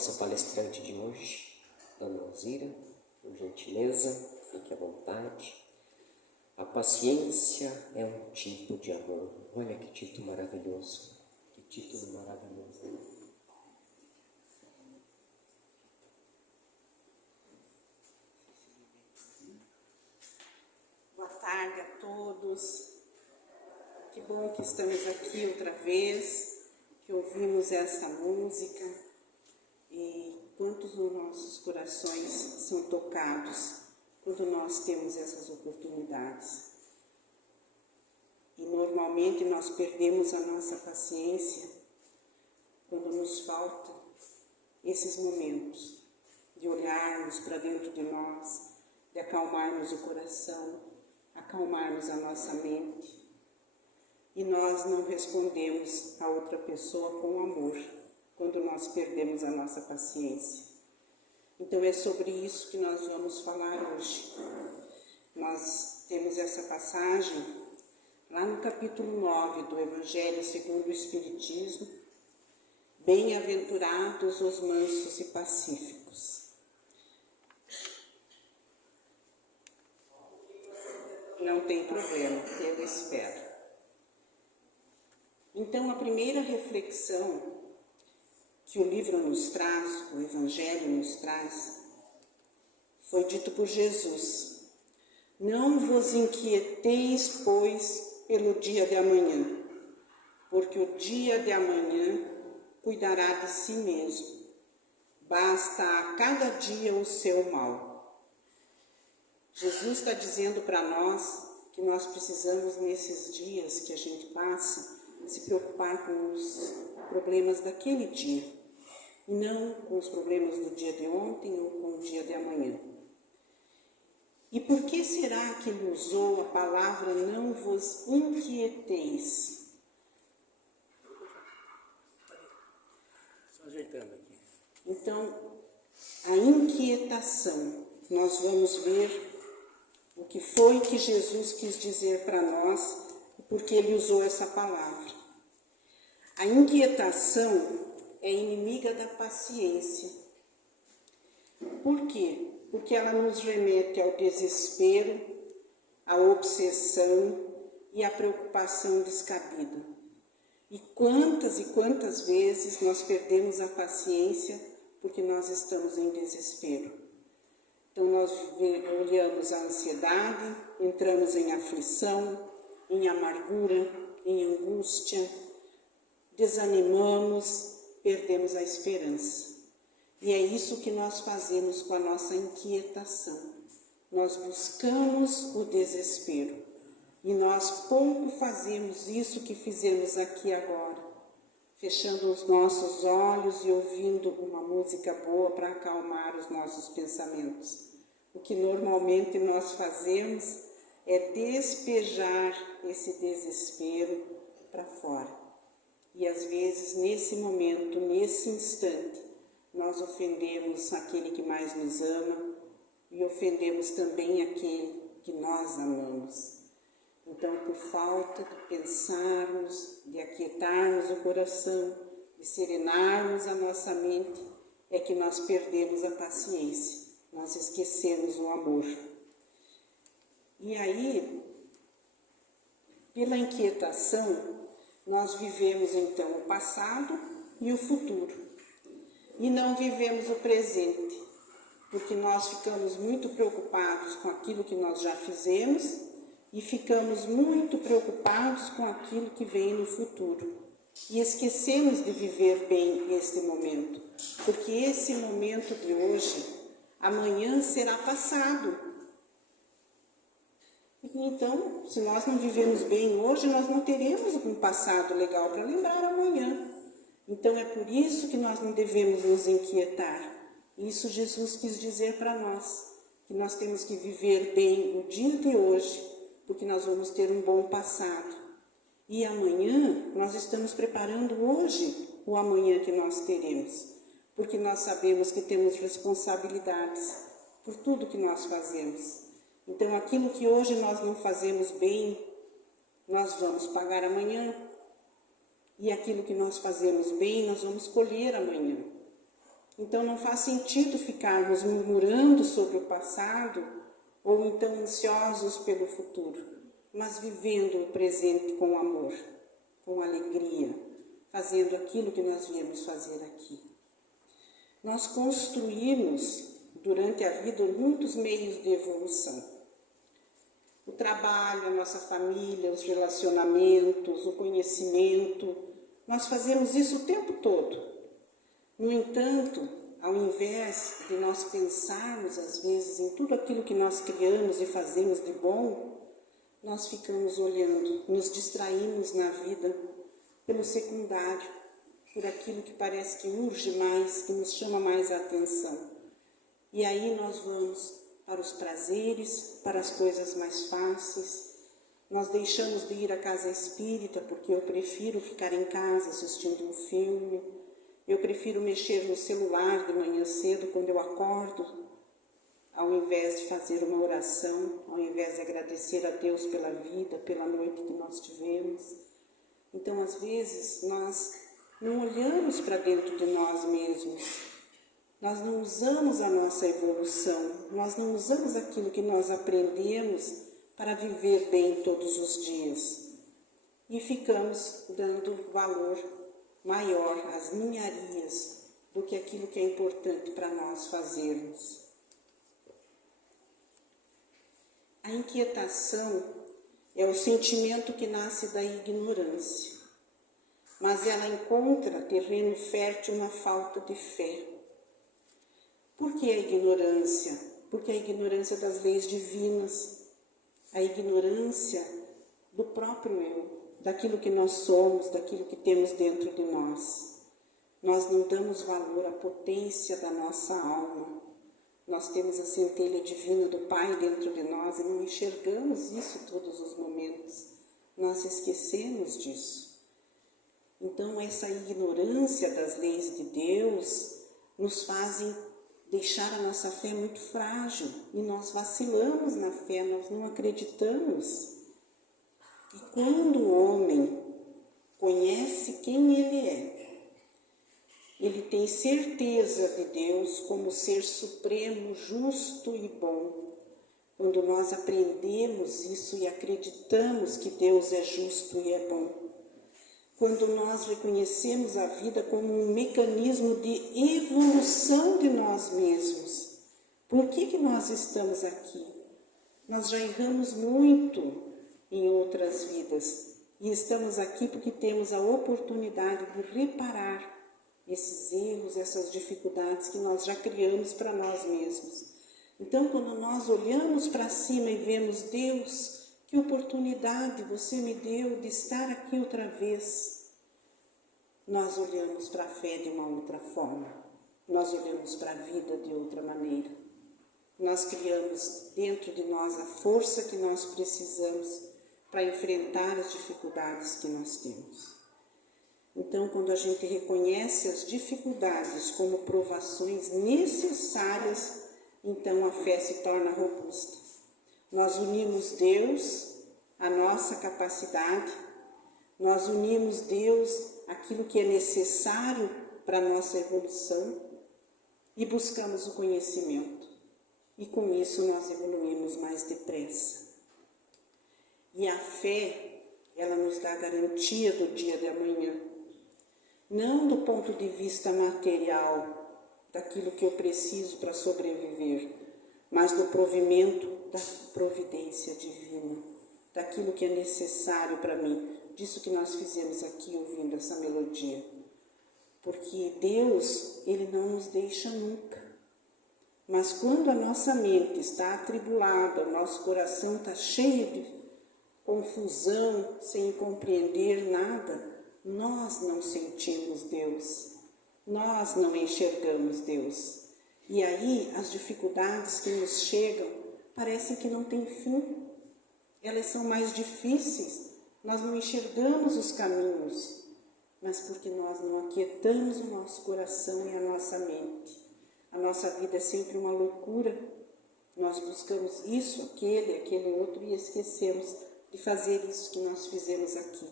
nossa palestrante de hoje, Dona Alzira, por gentileza, fique à vontade. A paciência é um tipo de amor. Olha que título maravilhoso, que título maravilhoso. Boa tarde a todos. Que bom que estamos aqui outra vez, que ouvimos essa música e quantos os nossos corações são tocados quando nós temos essas oportunidades. E normalmente nós perdemos a nossa paciência quando nos faltam esses momentos de olharmos para dentro de nós, de acalmarmos o coração, acalmarmos a nossa mente. E nós não respondemos a outra pessoa com amor, quando nós perdemos a nossa paciência. Então é sobre isso que nós vamos falar hoje. Nós temos essa passagem lá no capítulo 9 do Evangelho segundo o Espiritismo. Bem-aventurados os mansos e pacíficos. Não tem problema, eu espero. Então, a primeira reflexão que o livro nos traz, o Evangelho nos traz, foi dito por Jesus. Não vos inquieteis, pois, pelo dia de amanhã, porque o dia de amanhã cuidará de si mesmo. Basta a cada dia o seu mal. Jesus está dizendo para nós que nós precisamos, nesses dias que a gente passa, se preocupar com os problemas daquele dia, e não com os problemas do dia de ontem ou com o dia de amanhã. E por que será que ele usou a palavra não vos inquieteis? Só ajeitando aqui. Então, a inquietação, nós vamos ver o que foi que Jesus quis dizer para nós, porque ele usou essa palavra. A inquietação é inimiga da paciência. Por quê? Porque ela nos remete ao desespero, à obsessão e à preocupação descabida. E quantas vezes nós perdemos a paciência porque nós estamos em desespero. Então nós olhamos a ansiedade, entramos em aflição, em amargura, em angústia, desanimamos, perdemos a esperança. E é isso que nós fazemos com a nossa inquietação. Nós buscamos o desespero. E nós pouco fazemos isso que fizemos aqui agora, fechando os nossos olhos e ouvindo uma música boa para acalmar os nossos pensamentos. O que normalmente nós fazemos é despejar esse desespero para fora. E às vezes, nesse momento, nesse instante, nós ofendemos aquele que mais nos ama e ofendemos também aquele que nós amamos. Então, por falta de pensarmos, de aquietarmos o coração, de serenarmos a nossa mente, é que nós perdemos a paciência, nós esquecemos o amor. E aí, pela inquietação, nós vivemos então o passado e o futuro. E não vivemos o presente, porque nós ficamos muito preocupados com aquilo que nós já fizemos e ficamos muito preocupados com aquilo que vem no futuro. E esquecemos de viver bem este momento, porque esse momento de hoje, amanhã será passado. Então, se nós não vivemos bem hoje, nós não teremos um passado legal para lembrar amanhã. Então, é por isso que nós não devemos nos inquietar. Isso Jesus quis dizer para nós, que nós temos que viver bem o dia de hoje, porque nós vamos ter um bom passado. E amanhã, nós estamos preparando hoje o amanhã que nós teremos, porque nós sabemos que temos responsabilidades por tudo que nós fazemos. Então, aquilo que hoje nós não fazemos bem, nós vamos pagar amanhã. E aquilo que nós fazemos bem, nós vamos colher amanhã. Então não faz sentido ficarmos murmurando sobre o passado ou então ansiosos pelo futuro, mas vivendo o presente com amor, com alegria, fazendo aquilo que nós viemos fazer aqui. Nós construímos durante a vida muitos meios de evolução. O trabalho, a nossa família, os relacionamentos, o conhecimento, nós fazemos isso o tempo todo. No entanto, ao invés de nós pensarmos às vezes em tudo aquilo que nós criamos e fazemos de bom, nós ficamos olhando, nos distraímos na vida pelo secundário, por aquilo que parece que urge mais, que nos chama mais a atenção. E aí nós vamos para os prazeres, para as coisas mais fáceis. Nós deixamos de ir à casa espírita porque eu prefiro ficar em casa assistindo um filme. Eu prefiro mexer no celular de manhã cedo quando eu acordo, ao invés de fazer uma oração, ao invés de agradecer a Deus pela vida, pela noite que nós tivemos. Então, às vezes, nós não olhamos para dentro de nós mesmos, nós não usamos a nossa evolução, nós não usamos aquilo que nós aprendemos para viver bem todos os dias. E ficamos dando valor maior às ninharias do que aquilo que é importante para nós fazermos. A inquietação é o sentimento que nasce da ignorância, mas ela encontra terreno fértil na falta de fé. Por que a ignorância? Porque a ignorância das leis divinas, a ignorância do próprio eu, daquilo que nós somos, daquilo que temos dentro de nós. Nós não damos valor à potência da nossa alma. Nós temos a centelha divina do Pai dentro de nós e não enxergamos isso todos os momentos. Nós esquecemos disso. Então, essa ignorância das leis de Deus nos fazem deixar a nossa fé muito frágil e nós vacilamos na fé, nós não acreditamos. E quando o homem conhece quem ele é, ele tem certeza de Deus como ser supremo, justo e bom. Quando nós aprendemos isso e acreditamos que Deus é justo e é bom. Quando nós reconhecemos a vida como um mecanismo de evolução de nós mesmos. Por que nós estamos aqui? Nós já erramos muito em outras vidas e estamos aqui porque temos a oportunidade de reparar esses erros, essas dificuldades que nós já criamos para nós mesmos. Então, quando nós olhamos para cima e vemos Deus, que oportunidade você me deu de estar aqui outra vez. Nós olhamos para a fé de uma outra forma. Nós olhamos para a vida de outra maneira. Nós criamos dentro de nós a força que nós precisamos para enfrentar as dificuldades que nós temos. Então, quando a gente reconhece as dificuldades como provações necessárias, então a fé se torna robusta. Nós unimos Deus à nossa capacidade, nós unimos Deus àquilo que é necessário para a nossa evolução e buscamos o conhecimento. E com isso nós evoluímos mais depressa. E a fé, ela nos dá garantia do dia de amanhã. Não do ponto de vista material, daquilo que eu preciso para sobreviver, mas do provimento da providência divina, daquilo que é necessário para mim, disso que nós fizemos aqui ouvindo essa melodia. Porque Deus, Ele não nos deixa nunca. Mas quando a nossa mente está atribulada, o nosso coração está cheio de confusão, sem compreender nada, nós não sentimos Deus, nós não enxergamos Deus. E aí as dificuldades que nos chegam parecem que não têm fim, elas são mais difíceis, nós não enxergamos os caminhos, mas porque nós não aquietamos o nosso coração e a nossa mente. A nossa vida é sempre uma loucura, nós buscamos isso, aquele outro e esquecemos de fazer isso que nós fizemos aqui.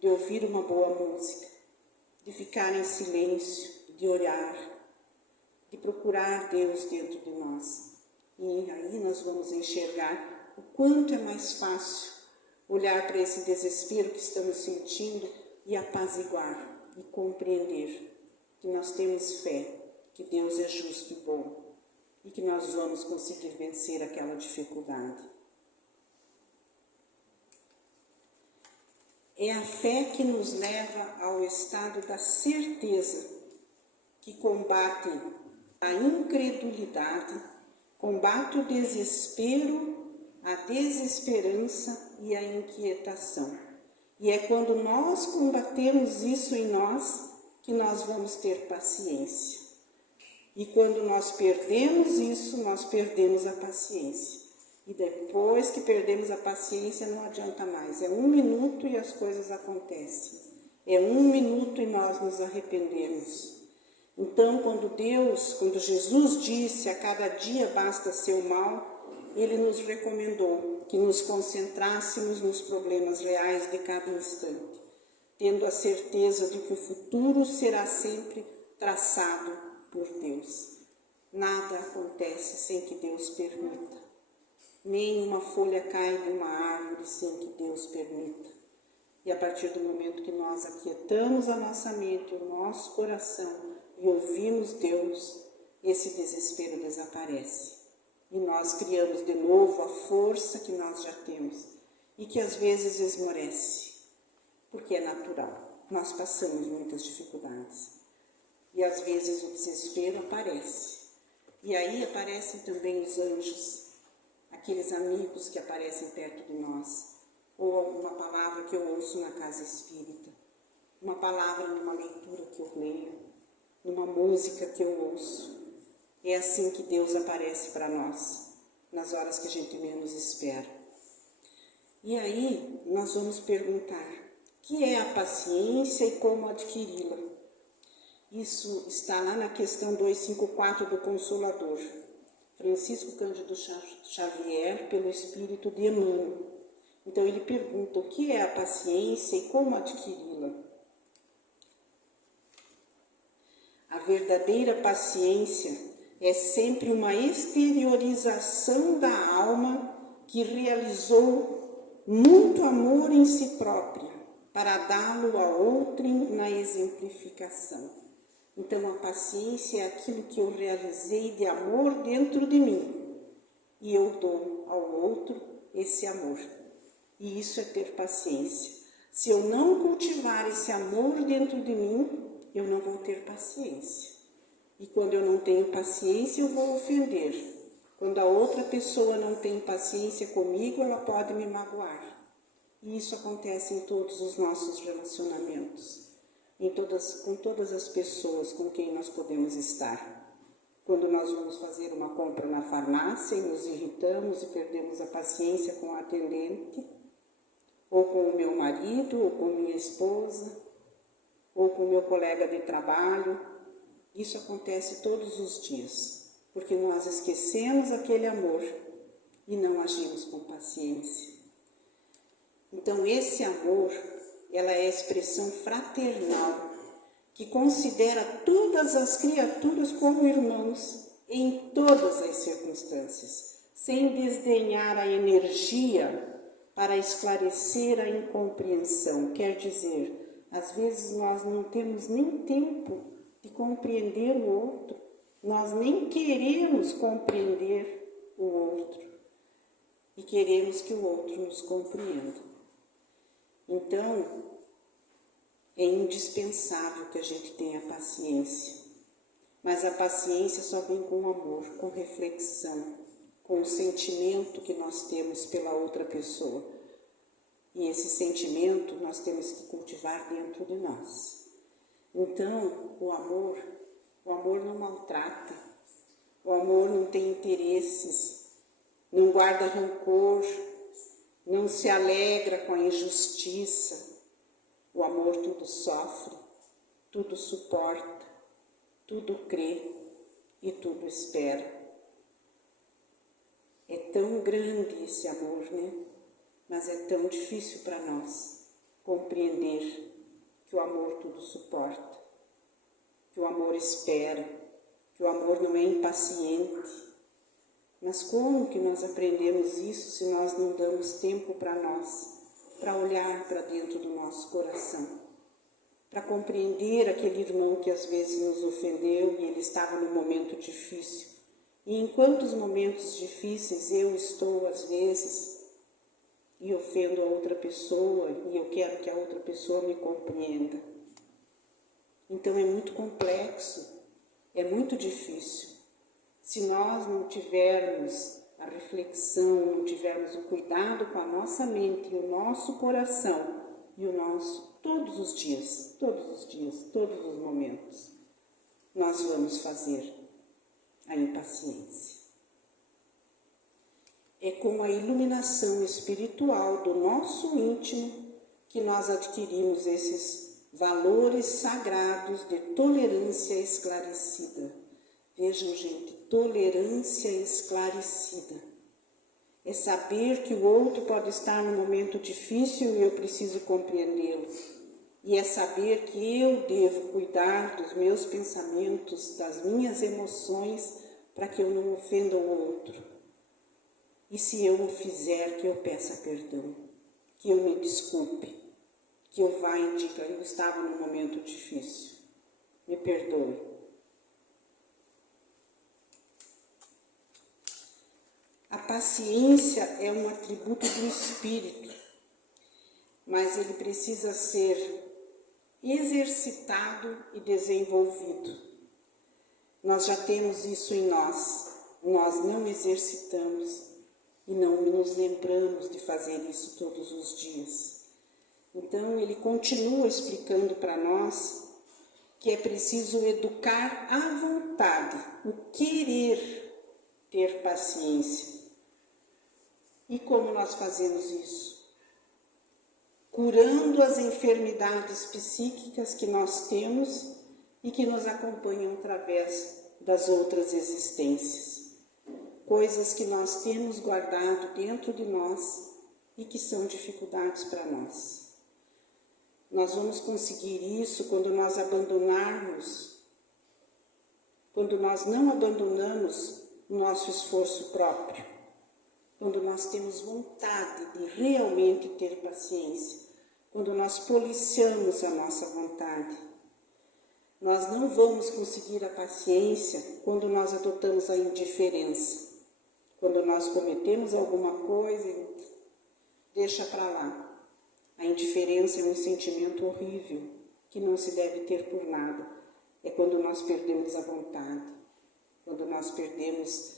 De ouvir uma boa música, de ficar em silêncio, de orar, de procurar Deus dentro de nós. E aí nós vamos enxergar o quanto é mais fácil olhar para esse desespero que estamos sentindo e apaziguar e compreender que nós temos fé, que Deus é justo e bom e que nós vamos conseguir vencer aquela dificuldade. É a fé que nos leva ao estado da certeza, que combate a incredulidade, combate o desespero, a desesperança e a inquietação. E é quando nós combatemos isso em nós que nós vamos ter paciência. E quando nós perdemos isso, nós perdemos a paciência. E depois que perdemos a paciência, não adianta mais. É 1 minuto e as coisas acontecem. É 1 minuto e nós nos arrependemos. Então, quando Jesus disse, a cada dia basta seu mal, Ele nos recomendou que nos concentrássemos nos problemas reais de cada instante, tendo a certeza de que o futuro será sempre traçado por Deus. Nada acontece sem que Deus permita. Nem uma folha cai de uma árvore sem que Deus permita. E a partir do momento que nós aquietamos a nossa mente, o nosso coração e ouvimos Deus, esse desespero desaparece. E nós criamos de novo a força que nós já temos e que às vezes esmorece, porque é natural. Nós passamos muitas dificuldades e às vezes o desespero aparece. E aí aparecem também os anjos, aqueles amigos que aparecem perto de nós, ou alguma palavra que eu ouço na casa espírita, uma palavra numa leitura que eu leio, numa música que eu ouço. É assim que Deus aparece para nós, nas horas que a gente menos espera. E aí nós vamos perguntar, o que é a paciência e como adquiri-la? Isso está lá na questão 254 do Consolador, Francisco Cândido Xavier, pelo Espírito de Emmanuel. Então ele pergunta, o que é a paciência e como adquiri-la? A verdadeira paciência é sempre uma exteriorização da alma que realizou muito amor em si própria para dá-lo a outrem na exemplificação. Então, a paciência é aquilo que eu realizei de amor dentro de mim e eu dou ao outro esse amor. E isso é ter paciência. Se eu não cultivar esse amor dentro de mim, eu não vou ter paciência. E quando eu não tenho paciência, eu vou ofender. Quando a outra pessoa não tem paciência comigo, ela pode me magoar. E isso acontece em todos os nossos relacionamentos, com todas as pessoas com quem nós podemos estar. Quando nós vamos fazer uma compra na farmácia e nos irritamos e perdemos a paciência com a atendente, ou com o meu marido, ou com minha esposa, ou com o meu colega de trabalho. Isso acontece todos os dias, porque nós esquecemos aquele amor e não agimos com paciência. Então, esse amor, ela é a expressão fraternal, que considera todas as criaturas como irmãos, em todas as circunstâncias, sem desdenhar a energia para esclarecer a incompreensão. Quer dizer, às vezes nós não temos nem tempo de compreender o outro, nós nem queremos compreender o outro e queremos que o outro nos compreenda. Então, é indispensável que a gente tenha paciência, mas a paciência só vem com amor, com reflexão, com o sentimento que nós temos pela outra pessoa. E esse sentimento nós temos que cultivar dentro de nós. Então, o amor não maltrata, o amor não tem interesses, não guarda rancor, não se alegra com a injustiça. O amor tudo sofre, tudo suporta, tudo crê e tudo espera. É tão grande esse amor, né? Mas é tão difícil para nós compreender que o amor tudo suporta, que o amor espera, que o amor não é impaciente. Mas como que nós aprendemos isso se nós não damos tempo para nós, para olhar para dentro do nosso coração, para compreender aquele irmão que às vezes nos ofendeu e ele estava num momento difícil. E em quantos momentos difíceis eu estou às vezes e ofendo a outra pessoa e eu quero que a outra pessoa me compreenda. Então é muito complexo, é muito difícil. Se nós não tivermos a reflexão, não tivermos o cuidado com a nossa mente e o nosso coração e o nosso, todos os dias, todos os momentos, nós vamos fazer a impaciência. É com a iluminação espiritual do nosso íntimo que nós adquirimos esses valores sagrados de tolerância esclarecida. Vejam, gente, tolerância esclarecida. É saber que o outro pode estar num momento difícil e eu preciso compreendê-lo. E é saber que eu devo cuidar dos meus pensamentos, das minhas emoções, para que eu não ofenda o outro. E se eu o fizer, que eu peça perdão, que eu me desculpe, que eu vá e diga, eu estava num momento difícil, me perdoe. A paciência é um atributo do espírito, mas ele precisa ser exercitado e desenvolvido. Nós já temos isso em nós não exercitamos e não nos lembramos de fazer isso todos os dias. Então ele continua explicando para nós que é preciso educar à vontade, o querer ter paciência. E como nós fazemos isso? Curando as enfermidades psíquicas que nós temos e que nos acompanham através das outras existências. Coisas que nós temos guardado dentro de nós e que são dificuldades para nós. Nós vamos conseguir isso quando nós não abandonamos o nosso esforço próprio, quando nós temos vontade de realmente ter paciência, quando nós policiamos a nossa vontade. Nós não vamos conseguir a paciência quando nós adotamos a indiferença, quando nós cometemos alguma coisa e deixa para lá. A indiferença é um sentimento horrível, que não se deve ter por nada. É quando nós perdemos a vontade, quando nós perdemos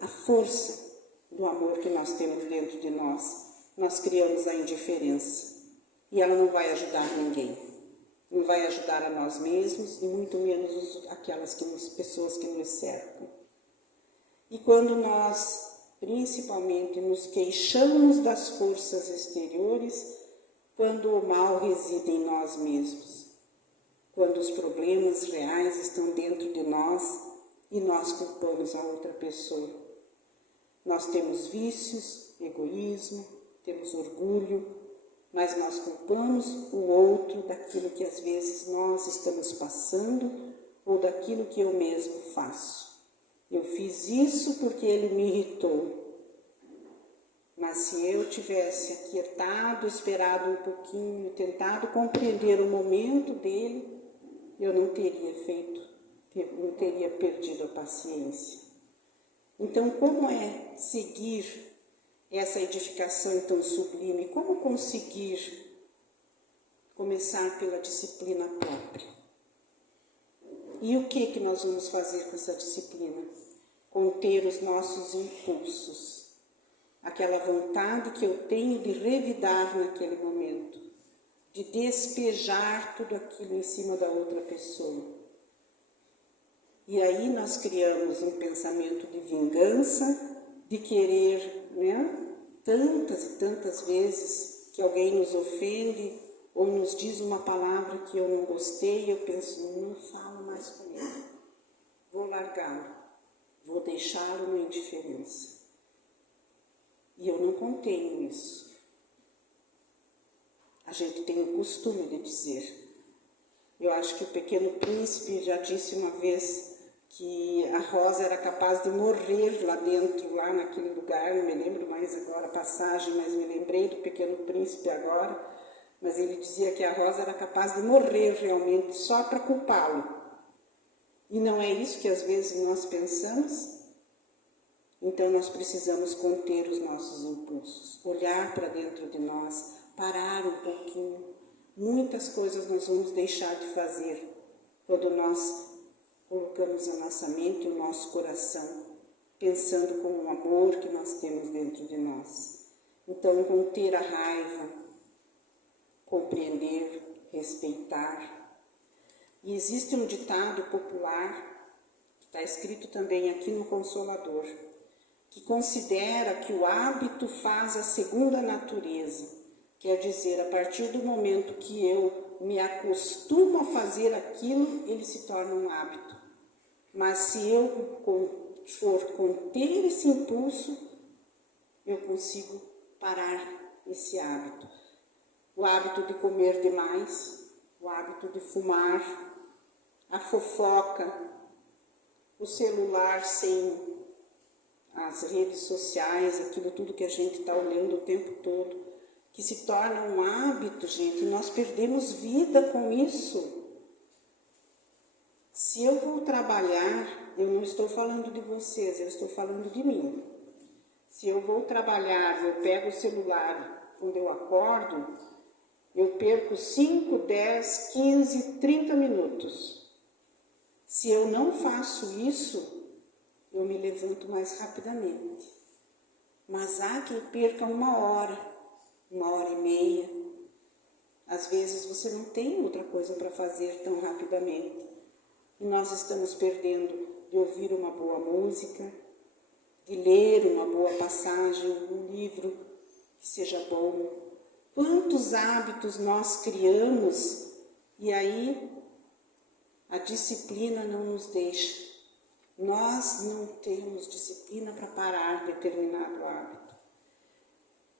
a força do amor que nós temos dentro de nós. Nós criamos a indiferença e ela não vai ajudar ninguém. Não vai ajudar a nós mesmos e muito menos aquelas pessoas que nos cercam. E quando nós, principalmente, nos queixamos das forças exteriores, quando o mal reside em nós mesmos, quando os problemas reais estão dentro de nós e nós culpamos a outra pessoa. Nós temos vícios, egoísmo, temos orgulho, mas nós culpamos o outro daquilo que às vezes nós estamos passando ou daquilo que eu mesmo faço. Eu fiz isso porque ele me irritou. Mas se eu tivesse aquietado, esperado um pouquinho, tentado compreender o momento dele, eu não teria perdido a paciência. Então, como é seguir essa edificação tão sublime? Como conseguir começar pela disciplina própria? E o que nós vamos fazer com essa disciplina? Conter os nossos impulsos, aquela vontade que eu tenho de revidar naquele momento, de despejar tudo aquilo em cima da outra pessoa. E aí nós criamos um pensamento de vingança, de querer, tantas e tantas vezes que alguém nos ofende ou nos diz uma palavra que eu não gostei, eu penso, não falo mais com ele, vou largá-lo, vou deixá-lo na indiferença. E eu não contenho isso. A gente tem o costume de dizer. Eu acho que o Pequeno Príncipe já disse uma vez que a Rosa era capaz de morrer lá dentro, lá naquele lugar, não me lembro mais agora a passagem, mas me lembrei do Pequeno Príncipe agora, mas ele dizia que a Rosa era capaz de morrer realmente só para culpá-lo. E não é isso que às vezes nós pensamos? Então nós precisamos conter os nossos impulsos, olhar para dentro de nós, parar um pouquinho. Muitas coisas nós vamos deixar de fazer quando nós colocamos a nossa mente e o nosso coração, pensando com o amor que nós temos dentro de nós. Então, conter a raiva, compreender, respeitar. E existe um ditado popular, que está escrito também aqui no Consolador, que considera que o hábito faz a segunda natureza. Quer dizer, a partir do momento que eu me acostumo a fazer aquilo, ele se torna um hábito. Mas se eu for conter esse impulso, eu consigo parar esse hábito. O hábito de comer demais, o hábito de fumar, a fofoca, o celular sem as redes sociais, aquilo tudo que a gente está olhando o tempo todo, que se torna um hábito, gente, nós perdemos vida com isso. Se eu vou trabalhar, eu não estou falando de vocês, eu estou falando de mim. Se eu vou trabalhar, eu pego o celular, quando eu acordo, eu perco 5, 10, 15, 30 minutos. Se eu não faço isso, eu me levanto mais rapidamente. Mas há quem perca 1 hora, 1h30. Às vezes você não tem outra coisa para fazer tão rapidamente. E nós estamos perdendo de ouvir uma boa música, de ler uma boa passagem, um livro que seja bom. Quantos hábitos nós criamos e aí a disciplina não nos deixa. Nós não temos disciplina para parar determinado hábito.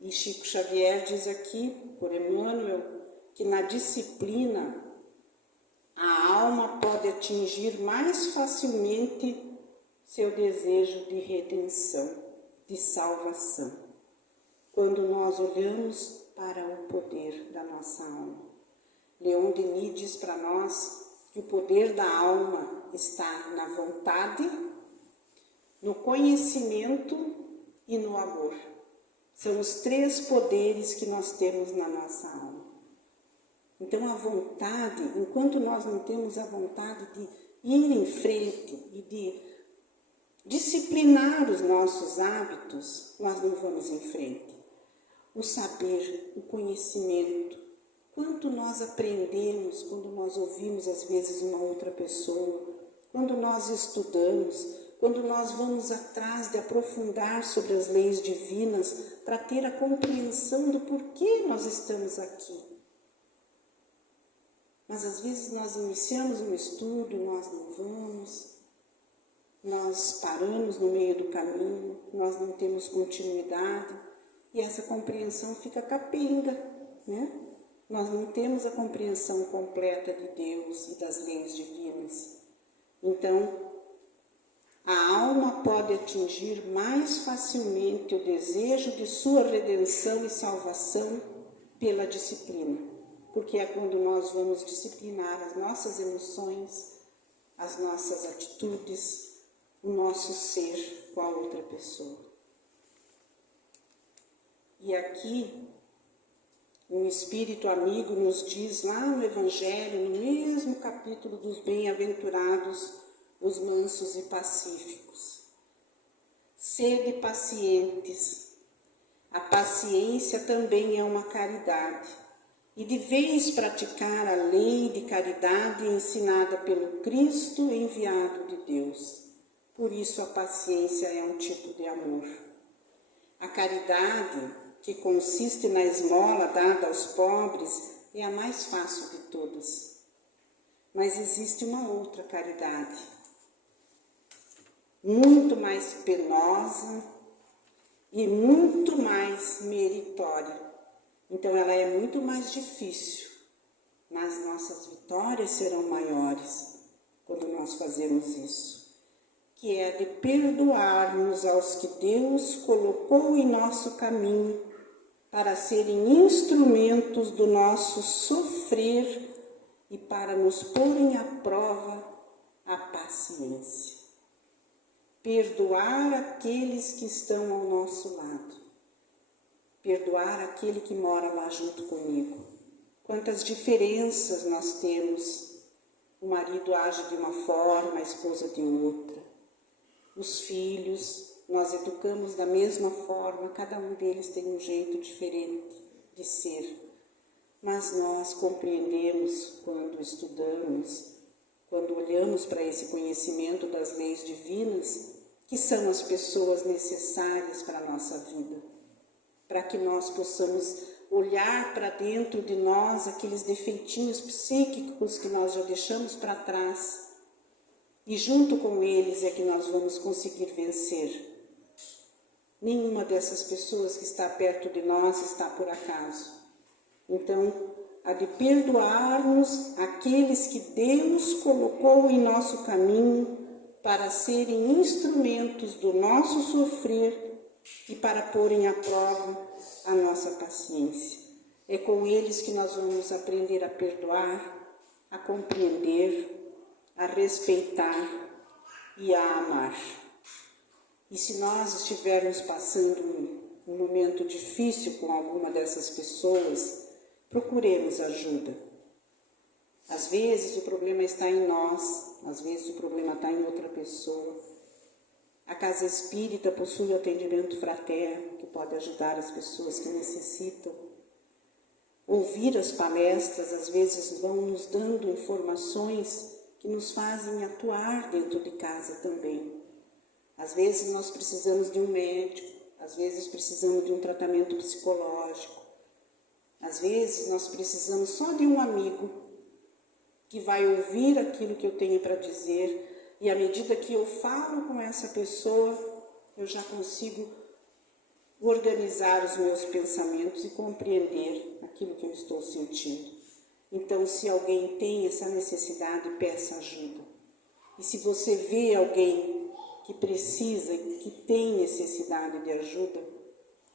E Chico Xavier diz aqui, por Emmanuel, que na disciplina a alma pode atingir mais facilmente seu desejo de redenção, de salvação, quando nós olhamos para o poder da nossa alma. Leon Denis diz para nós que o poder da alma está na vontade, no conhecimento e no amor. São os 3 poderes que nós temos na nossa alma. Então a vontade, enquanto nós não temos a vontade de ir em frente e de disciplinar os nossos hábitos, nós não vamos em frente. O saber, o conhecimento, quanto nós aprendemos quando nós ouvimos às vezes uma outra pessoa, quando nós estudamos, quando nós vamos atrás de aprofundar sobre as leis divinas para ter a compreensão do porquê nós estamos aqui. Mas às vezes nós iniciamos um estudo, nós não vamos, nós paramos no meio do caminho, nós não temos continuidade e essa compreensão fica capenga, né? Nós não temos a compreensão completa de Deus e das leis divinas. Então, a alma pode atingir mais facilmente o desejo de sua redenção e salvação pela disciplina, porque é quando nós vamos disciplinar as nossas emoções, as nossas atitudes, o nosso ser com a outra pessoa. E aqui, um espírito amigo nos diz lá no Evangelho, no mesmo capítulo dos bem-aventurados, os mansos e pacíficos. Sede pacientes. A paciência também é uma caridade. E deveis praticar a lei de caridade ensinada pelo Cristo enviado de Deus. Por isso a paciência é um tipo de amor. A caridade, que consiste na esmola dada aos pobres, é a mais fácil de todas. Mas existe uma outra caridade, muito mais penosa e muito mais meritória. Então ela é muito mais difícil, mas nossas vitórias serão maiores quando nós fazemos isso. que é a de perdoarmos aos que Deus colocou em nosso caminho para serem instrumentos do nosso sofrer e para nos porem à prova a paciência. Perdoar aqueles que estão ao nosso lado. Perdoar aquele que mora lá junto comigo. Quantas diferenças nós temos. O marido age de uma forma, a esposa de outra. Os filhos, nós educamos da mesma forma, cada um deles tem um jeito diferente de ser. Mas nós compreendemos quando estudamos, quando olhamos para esse conhecimento das leis divinas, que são as pessoas necessárias para a nossa vida, para que nós possamos olhar para dentro de nós aqueles defeitinhos psíquicos que nós já deixamos para trás, e junto com eles é que nós vamos conseguir vencer. Nenhuma dessas pessoas que está perto de nós está por acaso. Então, a de perdoarmos aqueles que Deus colocou em nosso caminho para serem instrumentos do nosso sofrer e para porem à prova a nossa paciência. É com eles que nós vamos aprender a perdoar, a compreender, a respeitar e a amar. E se nós estivermos passando um momento difícil com alguma dessas pessoas, procuremos ajuda. Às vezes o problema está em nós, às vezes o problema está em outra pessoa. A Casa Espírita possui o atendimento fraterno, que pode ajudar as pessoas que necessitam. Ouvir as palestras, às vezes, vão nos dando informações que nos fazem atuar dentro de casa também. Às vezes nós precisamos de um médico, às vezes precisamos de um tratamento psicológico, às vezes nós precisamos só de um amigo que vai ouvir aquilo que eu tenho para dizer e à medida que eu falo com essa pessoa, eu já consigo organizar os meus pensamentos e compreender aquilo que eu estou sentindo. Então, se alguém tem essa necessidade, peça ajuda. E se você vê alguém que precisa, que tem necessidade de ajuda,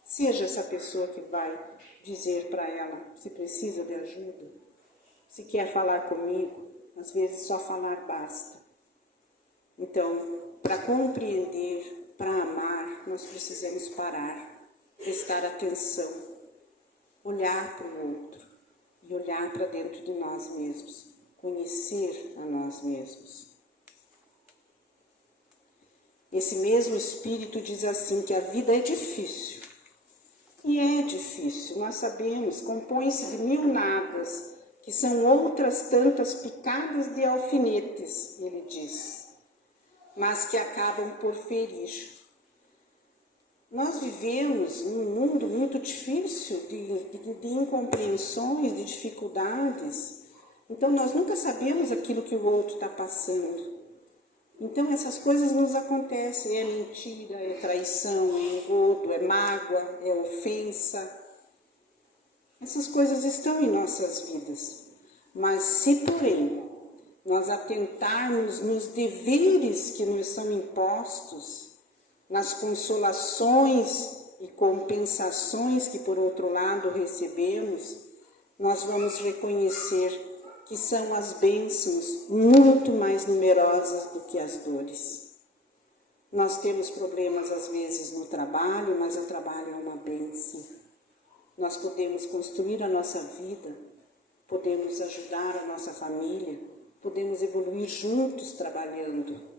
seja essa pessoa que vai dizer para ela se precisa de ajuda, se quer falar comigo, às vezes só falar basta. Então, para compreender, para amar, nós precisamos parar, prestar atenção, olhar para o outro e olhar para dentro de nós mesmos, conhecer a nós mesmos. Esse mesmo Espírito diz assim que a vida é difícil. E é difícil, nós sabemos, compõe-se de 1000 nadas, que são outras tantas picadas de alfinetes, ele diz, mas que acabam por ferir. Nós vivemos num mundo muito difícil de incompreensões, de dificuldades. Então, nós nunca sabemos aquilo que o outro está passando. Então, essas coisas nos acontecem. É mentira, é traição, é engodo, é mágoa, é ofensa. Essas coisas estão em nossas vidas. Mas, se porém nós atentarmos nos deveres que nos são impostos, nas consolações e compensações que, por outro lado, recebemos, nós vamos reconhecer que são as bênçãos muito mais numerosas do que as dores. Nós temos problemas, às vezes, no trabalho, mas o trabalho é uma bênção. Nós podemos construir a nossa vida, podemos ajudar a nossa família, podemos evoluir juntos trabalhando.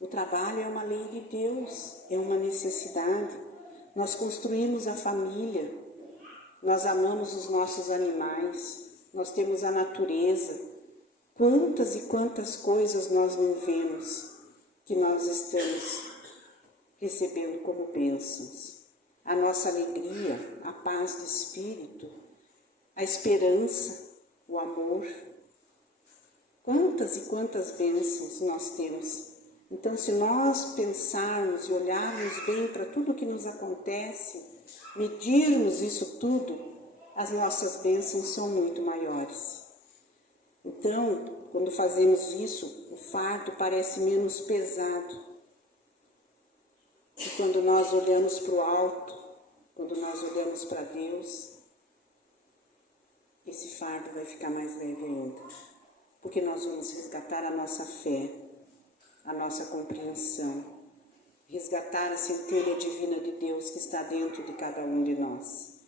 O trabalho é uma lei de Deus, é uma necessidade. Nós construímos a família, nós amamos os nossos animais, nós temos a natureza. Quantas e quantas coisas nós não vemos que nós estamos recebendo como bênçãos. A nossa alegria, a paz de espírito, a esperança, o amor. Quantas e quantas bênçãos nós temos. Então, se nós pensarmos e olharmos bem para tudo que nos acontece, medirmos isso tudo, as nossas bênçãos são muito maiores. Então, quando fazemos isso, o fardo parece menos pesado, quando nós olhamos para o alto, quando nós olhamos para Deus, esse fardo vai ficar mais leve ainda, porque nós vamos resgatar a nossa fé, a nossa compreensão, resgatar a centelha divina de Deus que está dentro de cada um de nós.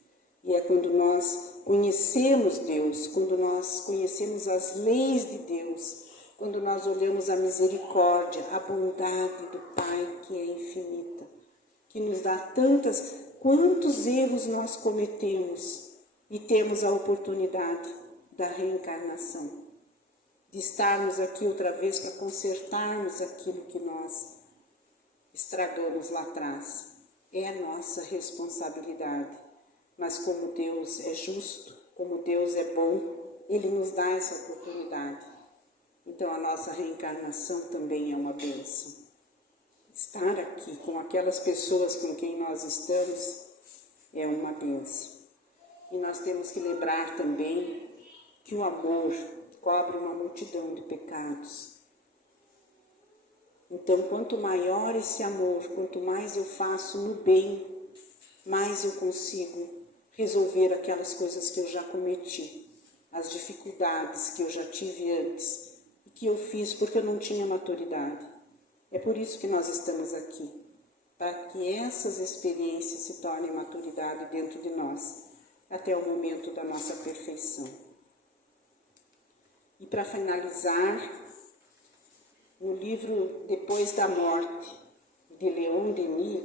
E é quando nós conhecemos Deus, quando nós conhecemos as leis de Deus, quando nós olhamos a misericórdia, a bondade do Pai que é infinita, que nos dá quantos erros nós cometemos e temos a oportunidade da reencarnação, de estarmos aqui outra vez para consertarmos aquilo que nós estragamos lá atrás. É a nossa responsabilidade. Mas como Deus é justo, como Deus é bom, Ele nos dá essa oportunidade. Então a nossa reencarnação também é uma bênção. Estar aqui com aquelas pessoas com quem nós estamos é uma bênção. E nós temos que lembrar também que o amor cobre uma multidão de pecados. Então, quanto maior esse amor, quanto mais eu faço no bem, mais eu consigo resolver aquelas coisas que eu já cometi, as dificuldades que eu já tive antes e que eu fiz porque eu não tinha maturidade. É por isso que nós estamos aqui, para que essas experiências se tornem maturidade dentro de nós, até o momento da nossa perfeição. E para finalizar, no livro Depois da Morte, de Leon Denis,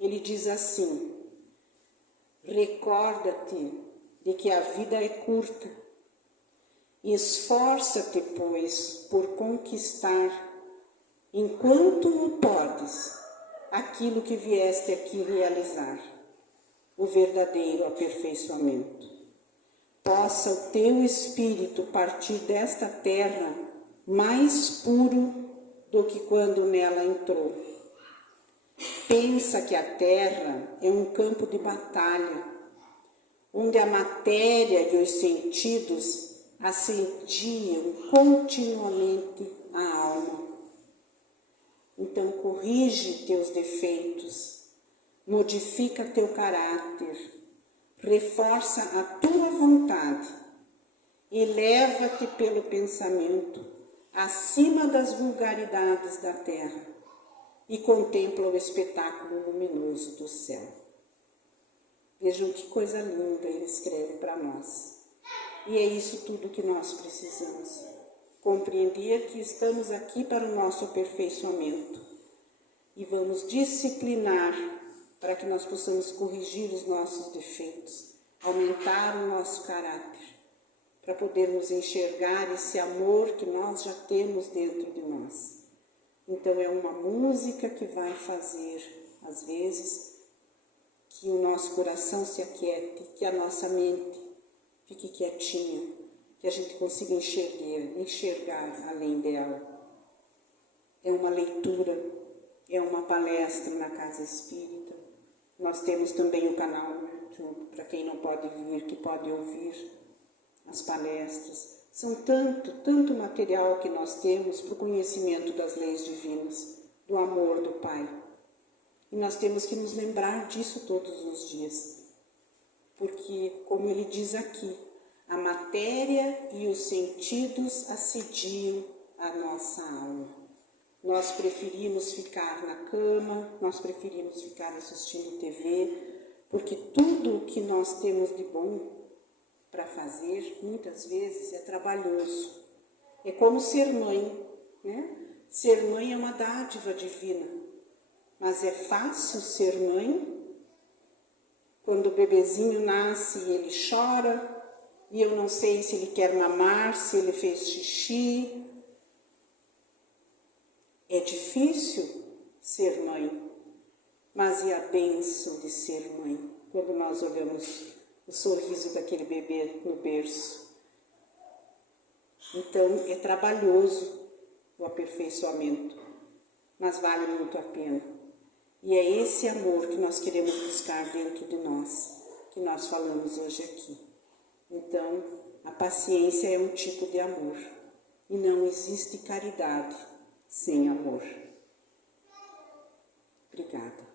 ele diz assim: recorda-te de que a vida é curta, e esforça-te, pois, por conquistar, enquanto o podes, aquilo que vieste aqui realizar, o verdadeiro aperfeiçoamento. Possa o teu espírito partir desta terra mais puro do que quando nela entrou. Pensa que a terra é um campo de batalha, onde a matéria e os sentidos assediam continuamente a alma. Então corrige teus defeitos, modifica teu caráter, reforça a tua vontade, eleva-te pelo pensamento acima das vulgaridades da terra e contempla o espetáculo luminoso do céu. Vejam que coisa linda ele escreve para nós. E é isso tudo que nós precisamos. Compreender que estamos aqui para o nosso aperfeiçoamento e vamos disciplinar para que nós possamos corrigir os nossos defeitos, aumentar o nosso caráter, para podermos enxergar esse amor que nós já temos dentro de nós. Então é uma música que vai fazer, às vezes, que o nosso coração se aquiete, que a nossa mente fique quietinha, que a gente consiga enxergar além dela. É uma leitura, é uma palestra na Casa Espírita. Nós temos também o canal no YouTube, para quem não pode vir, que pode ouvir as palestras. São tanto material que nós temos para o conhecimento das leis divinas, do amor do Pai. E nós temos que nos lembrar disso todos os dias. Porque, como ele diz aqui, a matéria e os sentidos assediam a nossa alma. Nós preferimos ficar na cama, nós preferimos ficar assistindo TV, porque tudo o que nós temos de bom para fazer, muitas vezes, é trabalhoso. É como ser mãe, né? Ser mãe é uma dádiva divina, mas é fácil ser mãe? Quando o bebezinho nasce e ele chora, e eu não sei se ele quer mamar, se ele fez xixi. É difícil ser mãe, mas e a bênção de ser mãe, quando nós olhamos o sorriso daquele bebê no berço. Então, é trabalhoso o aperfeiçoamento, mas vale muito a pena. E é esse amor que nós queremos buscar dentro de nós, que nós falamos hoje aqui. Então, a paciência é um tipo de amor, e não existe caridade sem amor. Obrigada.